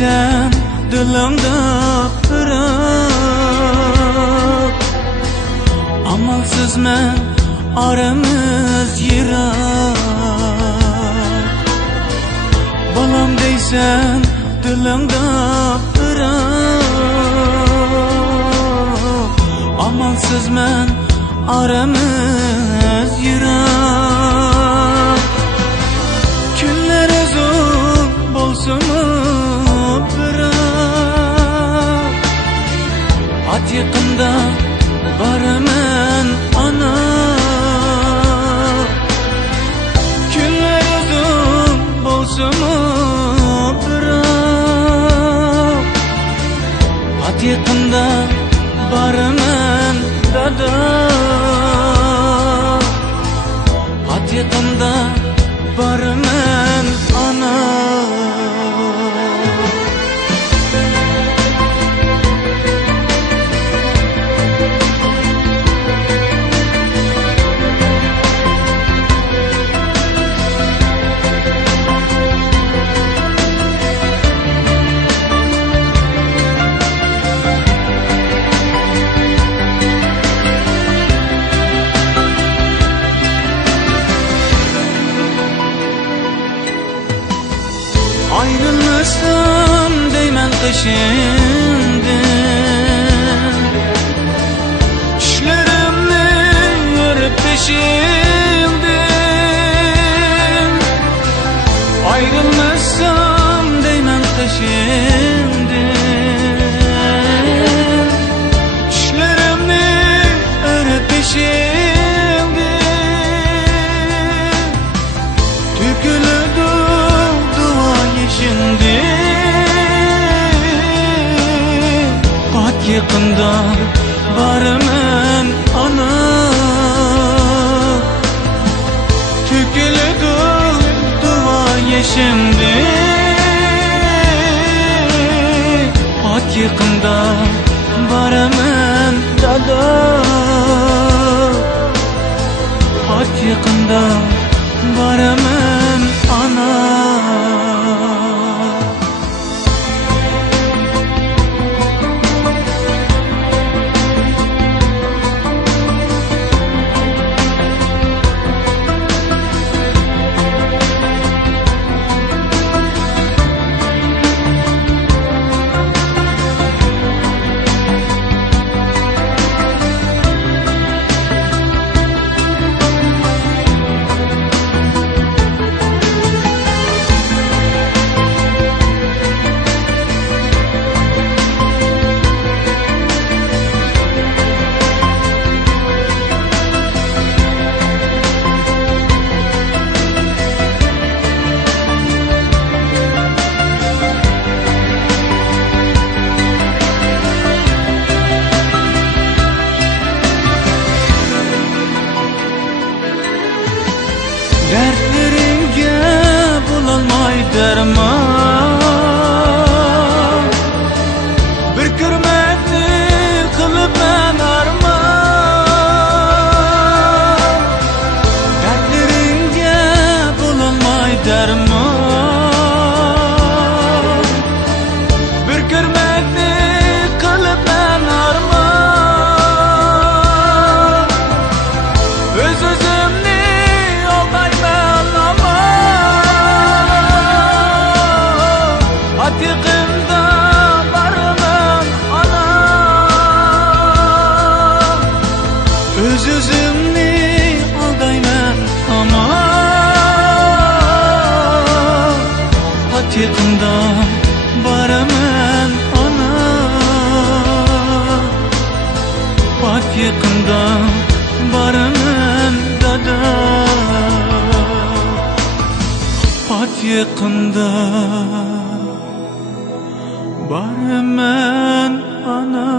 deysen dilimde ırık. Amalsız men aramız yirak. Balam deysen dilimde ırık. Amalsız men aramız yirak. Günler uzun bolsun bırak. At yakında barmen ana. Günler uzun bolsun bırak. At yakında barmen dada. At yakında barmen ana. Ayrılmasam deymen peşinden. Düşlerimni yürüp peşinden. Ayrılmasam deymen peşinden. Düşlerimni yürüp peşinden. Tükülüdü şimdi pat yakında barmen ana. Tükülüdü duaya şimdi pat yakında barmen dada. Pat yakında barmen ana. Dertlerimge bulalmay derman. Bir kırmetni kılıp ben arman. Dertlerimge bulalmay derman. Bir kırmetni kılıp ben arman. Öz-özümni yakında barmen ana. Öz-özümni aldayman ama. At yakında barmen ana. At yakında barmen dada. At yakında barmen ana.